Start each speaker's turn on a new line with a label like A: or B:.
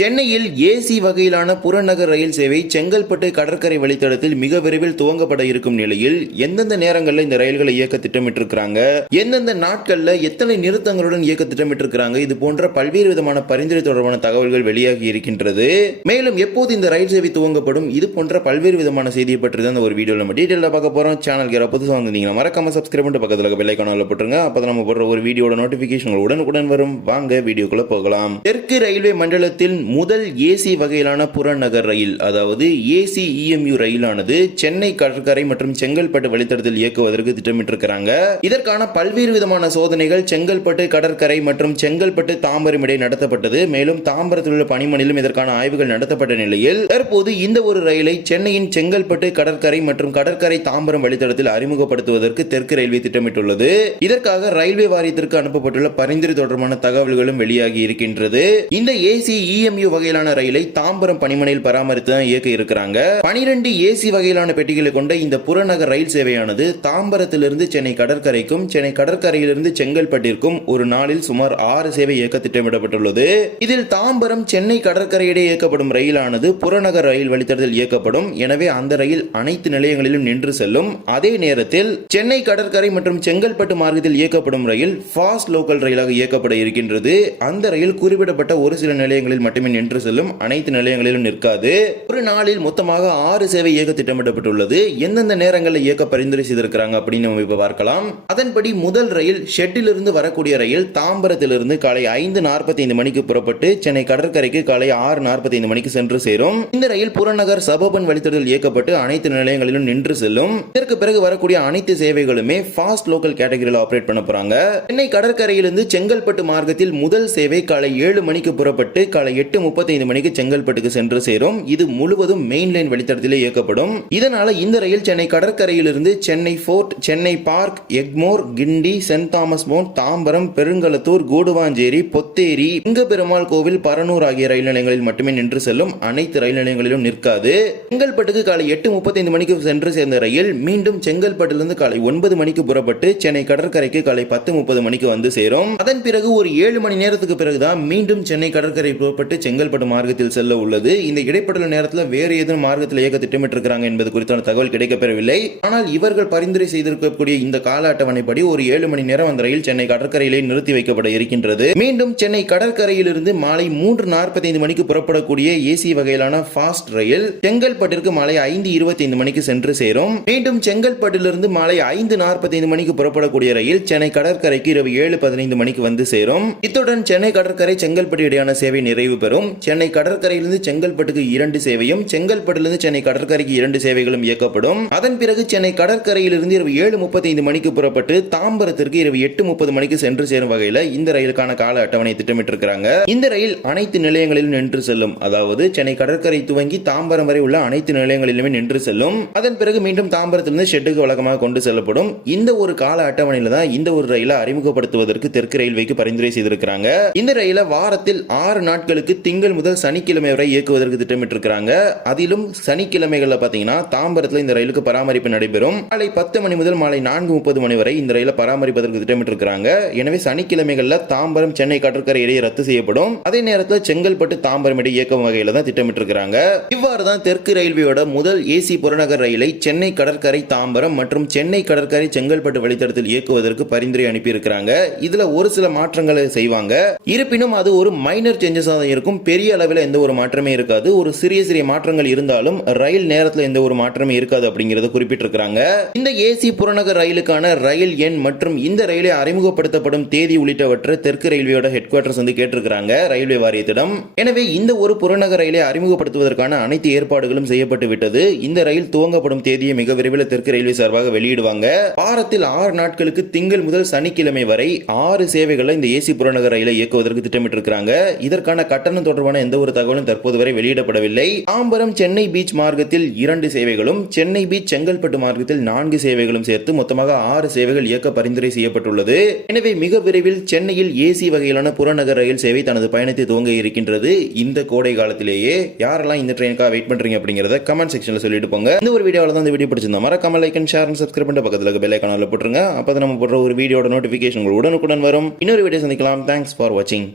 A: சென்னையில் ஏசி வகையிலான புறநகர் ரயில் சேவை செங்கல்பட்டு கடற்கரை வழித்தடத்தில் மிக விரைவில் துவங்கப்பட இருக்கும் நிலையில் எந்தெந்த நேரங்களில் இந்த ரயில்களை இயக்க திட்டமிட்டிருக்கிறாங்க? எந்தெந்த நாட்கள்ல எத்தனை நிறுத்தங்களுடன் இயக்க திட்டமிட்டிருக்கிறாங்க? இது போன்ற பல்வேறு விதமான பரிந்துரை தொடர்பான தகவல்கள் வெளியாகி இருக்கின்றது. மேலும் எப்போது இந்த ரயில் சேவை துவங்கப்படும்? இது போன்ற பல்வேறு விதமான செய்தியை பற்றி தான் ஒரு வீடியோ நம்ம டீட்டெயிலாக பார்க்க போறோம். சேனல் யாராவது புதுசாக வந்திருந்தீங்கன்னா மறக்காம சப்ஸ்கிரைப் பண்ணிட்டு பக்கத்தில் பெல் ஐக்கானில் போட்டுருங்க. அப்போ நம்ம போடுற ஒரு வீடியோட நோட்டிஃபிகேஷன் உடனுக்குடன் வரும். வாங்க வீடியோக்குள்ள போகலாம். தெற்கு ரயில்வே மண்டலத்தில் முதல் ஏசி வகையிலான புறநகர் ரயில் அதாவது ஏசி இஎம்யூ ரயிலானது சென்னை கடற்கரை மற்றும் செங்கல்பட்டு வழித்தடத்தில் இயக்குவதற்கு திட்டமிட்டிருக்கிறாங்க. இதற்கான பல்வேறு விதமான சோதனைகள் செங்கல்பட்டு கடற்கரை மற்றும் செங்கல்பட்டு தாம்பரம் இடையே நடத்தப்பட்டது. மேலும் தாம்பரத்தில் உள்ள பணிமனையிலும் இதற்கான ஆய்வுகள் நடத்தப்பட்ட நிலையில் தற்போது இந்த ஒரு ரயிலை சென்னையின் செங்கல்பட்டு கடற்கரை மற்றும் கடற்கரை தாம்பரம் வழித்தடத்தில் அறிமுகப்படுத்துவதற்கு தெற்கு ரயில்வே திட்டமிட்டுள்ளது. இதற்காக ரயில்வே வாரியத்திற்கு அனுப்பப்பட்டுள்ள பரிந்துரை தொடர்பான தகவல்களும் வெளியாகி இருக்கின்றது. இந்த ஏசி இஎம்யூ வகையிலான ரயிலை தாம்பரம் பணிமனையில் பராமரித்து தான் இயக்க இருக்கிறாங்க. பனிரெண்டு ஏசி வகையிலான பெட்டிகளை கொண்ட இந்த புறநகர் ரயில் சேவையானது தாம்பரத்திலிருந்து சென்னை கடற்கரைக்கும் சென்னை கடற்கரையிலிருந்து செங்கல்பட்டிற்கும் ஒரு நாளில் சுமார் ஆறு சேவை இயக்க திட்டமிடப்பட்டுள்ளது. இதில் தாம்பரம் சென்னை கடற்கரையிடையே இயக்கப்படும் ரயிலானது புறநகர் ரயில் வழித்தடத்தில் இயக்கப்படும். எனவே அந்த ரயில் அனைத்து நிலையங்களிலும் நின்று செல்லும். அதே நேரத்தில் சென்னை கடற்கரை மற்றும் செங்கல்பட்டு மார்க்கத்தில் இயக்கப்படும் ரயில் ஃபாஸ்ட் லோக்கல் ரயிலாக இயக்கப்பட இருக்கின்றது. அந்த ரயில் குறிப்பிடப்பட்ட ஒரு சில நிலையங்களில் மட்டும் நின்று செல்லும் அனைத்து நிலையங்களிலும் நிற்காது. ஒரு நாளில் மொத்தமாக ஆறு சேவை இயக்க திட்டமிடப்பட்டுள்ளது. எந்தெந்த நேரங்களில் இயக்க பரிந்துரை செய்திருக்கிறாங்க அப்படின்னு நம்ம இப்ப பார்க்கலாம். அதன்படி முதல் ரயில் ஷெட்டிலிருந்து வரக்கூடிய ரயில் தாம்பரத்திலிருந்து காலை ஐந்து நாற்பத்தி ஐந்து மணிக்கு புறப்பட்டு சென்னை கடற்கரைக்கு காலை ஆறு நாற்பத்தி ஐந்து மணிக்கு சென்று சேரும். இந்த ரயில் புறநகர் சபபன் வழித்தடத்தில் இயக்கப்பட்டு அனைத்து நிலையங்களிலும் நின்று செல்லும். இதற்கு பிறகு வரக்கூடிய அனைத்து சேவைகளுமே ஃபாஸ்ட் லோக்கல் கேட்டகரியில் ஆபரேட் பண்ண போறாங்க. சென்னை கடற்கரையிலிருந்து செங்கல்பட்டு மார்க்கத்தில் முதல் சேவை காலை ஏழு மணிக்கு புறப்பட்டு காலை எட்டு எட்டு முப்பத்தைந்து மணிக்கு செங்கல்பட்டுக்கு சென்று சேரும். இது முழுவதும் மெயின் லைன் வழித்தடத்திலே இயக்கப்படும். இதனால இந்த ரயில் சென்னை கடற்கரையிலிருந்து Chennai fort Chennai park Egmore Guindy Saint Thomas Mount Tambaram Perungalathur Guduvancheri Potheri இங்க பெருமாள் கோவில் பரனூர் ஆகிய ரயில் நிலையங்களில் மட்டுமே நின்று செல்லும். அனைத்து ரயில் நிலையங்களிலும் நிற்காது. செங்கல்பட்டுக்கு காலை எட்டு முப்பத்தைந்து மணிக்கு சென்று சேர்ந்த ரயில் மீண்டும் செங்கல்பட்டிலிருந்து காலை ஒன்பது மணிக்கு புறப்பட்டு சென்னை கடற்கரைக்கு காலை பத்து முப்பது மணிக்கு வந்து சேரும். அதன் பிறகு ஒரு ஏழு மணி நேரத்துக்கு பிறகுதான் மீண்டும் சென்னை கடற்கரை புறப்பட்டு செங்கல்பட்டு மார்க்கத்தில் செல்ல உள்ளது. இந்த இடைப்பட்ட நேரத்தில் வேறு ஏதேனும் மார்க்கத்தில் இயக்க திட்டமிட்டிருக்கிறாங்க என்பது குறித்தான தகவல் கிடைக்கப்பெறவில்லை. ஆனால் இவர்கள் பரிந்துரை செய்திருக்கக்கூடிய இந்த கால அட்டவணைப்படி ஒரு ஏழு மணி நேரம் அந்த ரயில் சென்னை கடற்கரையிலே நிறுத்தி வைக்கப்பட இருக்கின்றது. மீண்டும் சென்னை கடற்கரையிலிருந்து மாலை மூன்று நாற்பத்தைந்து மணிக்கு புறப்படக்கூடிய ஏசி வகையிலான ஃபாஸ்ட் ரயில் செங்கல்பட்டிற்கு மாலை ஐந்து இருபத்தைந்து மணிக்கு சென்று சேரும். மீண்டும் செங்கல்பட்டிலிருந்து மாலை ஐந்து நாற்பத்தைந்து மணிக்கு புறப்படக்கூடிய ரயில் சென்னை கடற்கரைக்கு இரவு ஏழு பதினைந்து மணிக்கு வந்து சேரும். இத்துடன் சென்னை கடற்கரை செங்கல்பட்டு இடையான சேவை நிறைவு பெறும். சென்னை கடற்கரையிலிருந்து செங்கல்பட்டுக்கு இரண்டு சேவையும் செங்கல்பட்டிலிருந்து சென்னை கடற்கரைக்கு இரண்டு சேவைகளும் இயக்கப்படும். அதன் பிறகு சென்னை கடற்கரையிலிருந்து இரவு ஏழு முப்பத்தைந்து மணிக்கு புறப்பட்டு தாம்பரத்திற்கு இரவு எட்டு முப்பது மணிக்கு சென்று சேரும் வகையில் இந்த ரயிலுக்கான கால அட்டவணை திட்டமிட்டிருக்கிறாங்க. இந்த ரயில் அனைத்து நிலையங்களிலும் நின்று செல்லும். அதாவது சென்னை கடற்கரை துவங்கி தாம்பரம் வரை உள்ள அனைத்து நிலையங்களிலுமே நின்று செல்லும். அதன் பிறகு மீண்டும் தாம்பரத்திலிருந்து ஷெட்டுக்கு வழக்கமாக கொண்டு செல்லப்படும். இந்த ஒரு கால அட்டவணையில தான் இந்த ஒரு ரயிலை அறிமுகப்படுத்துவதற்கு தெற்கு ரயில்வேக்கு பரிந்துரை செய்திருக்கிறாங்க. இந்த ரயில வாரத்தில் ஆறு நாட்களுக்கு திங்கள் முதல் சனிக்கிழமை வரை இயக்குவதற்கு திட்டமிட்டிருக்கிறாங்க. அதிலும் சனிக்கிழமைகளில் பார்த்தீங்கன்னா தாம்பரத்தில் இந்த ரயிலுக்கு பராமரிப்பு நடைபெறும். காலை பத்து மணி முதல் மாலை நான்கு முப்பது மணி வரை இந்த ரயிலை பராமரிப்பதற்கு திட்டமிட்டிருக்கிறாங்க. எனவே சனிக்கிழமைகளில் தாம்பரம் சென்னை கடற்கரை இடையே ரத்து செய்யப்படும். அதே நேரத்தில் செங்கல்பட்டு தாம்பரம் இடையே இயக்கும் வகையில் தான் திட்டமிட்டிருக்கிறாங்க. இவ்வாறு தான் தெற்கு ரயில்வேயோட முதல் ஏசி புறநகர் ரயிலை சென்னை கடற்கரை தாம்பரம் மற்றும் சென்னை கடற்கரை செங்கல்பட்டு வழித்தடத்தில் இயக்குவதற்கு பரிந்துரை அனுப்பியிருக்கிறாங்க. இதுல ஒரு சில மாற்றங்களை செய்வாங்க. இருப்பினும் அது ஒரு மைனர் சேஞ்சஸாக தான் இருக்கும். பெரிய அளவில் எந்த ஒரு மாற்றமே இருக்காது. ஒரு சிறிய சிறிய மாற்றங்கள் இருந்தாலும் ரயில் நேரத்தில் எந்த ஒரு மாற்றமே இருக்காது அப்படிங்கிறத குறிப்பிட்டிருக்கிறாங்க. இந்த ஏசி புறநகர் ரயிலுக்கான ரயில் எண் மற்றும் இந்த ரயிலை அறிமுகப்படுத்தப்படும் தேதி உள்ளிட்டவற்றை தெற்கு ரயில்வேயோட ஹெட் குவார்டர்ஸ் வந்து கேட்டிருக்கிறாங்க ரயில்வே வாரியத்திடம். எனவே இந்த ஒரு புறநகர் ரயிலை அறிமுகப்படுத்துவதற்கான அனைத்து ஏற்பாடுகளும் செய்யப்பட்டு விட்டது. இந்த ரயில் துவங்கப்படும் தேதியை மிக விரைவில் தெற்கு ரயில்வே சார்பாக வெளியிடுவாங்க. வாரத்தில் ஆறு நாட்களுக்கு திங்கள் முதல் சனிக்கிழமை வரை ஆறு சேவைகளை இந்த ஏசி புறநகர் ரயிலை இயக்குவதற்கு திட்டமிட்டிருக்கிறாங்க. இதற்கான கட்டணம் தொடர்பான எந்த ஒரு தகவலும் தற்போது வரை வெளியிடப்படவில்லை. தாம்பரம் சென்னை பீச் மார்க்கத்தில் இரண்டு சேவைகளும் சென்னை பீச் செங்கல்பட்டு மார்க்கத்தில் நான்கு சேவைகளும் சேர்த்து மொத்தமாக ஆறு சேவைகள் இயக்க பரிந்துரை செய்யப்பட்டுள்ளது. எனவே மிக விரைவில் சென்னையில் ஏசி வகையிலான புறநகர் ரயில் சேவை தனது பயணத்தை துவங்க இருக்கின்றது. இந்த கோடை காலத்திலேயே யாரெல்லாம் இந்த ட்ரெயினுக்காக வெயிட் பண்றீங்க அப்படிங்கறத கமெண்ட் செக்ஷன்ல சொல்லிட்டு போங்க. இந்த ஒரு வீடியோவில் தான் இந்த வீடியோ பிடிச்சிருந்தா மறக்காம like and share and subscribe பண்ண பக்கத்தில் பெல் ஐக்கானில் போட்டுருங்க. அப்போ நம்ம போடுற ஒரு வீடியோட நோட்டிஃபிகேஷன் உடனுக்குடன் வரும். இன்னொரு வீடியோ சந்திக்கலாம். தேங்க்ஸ் ஃபார் வாட்சிங்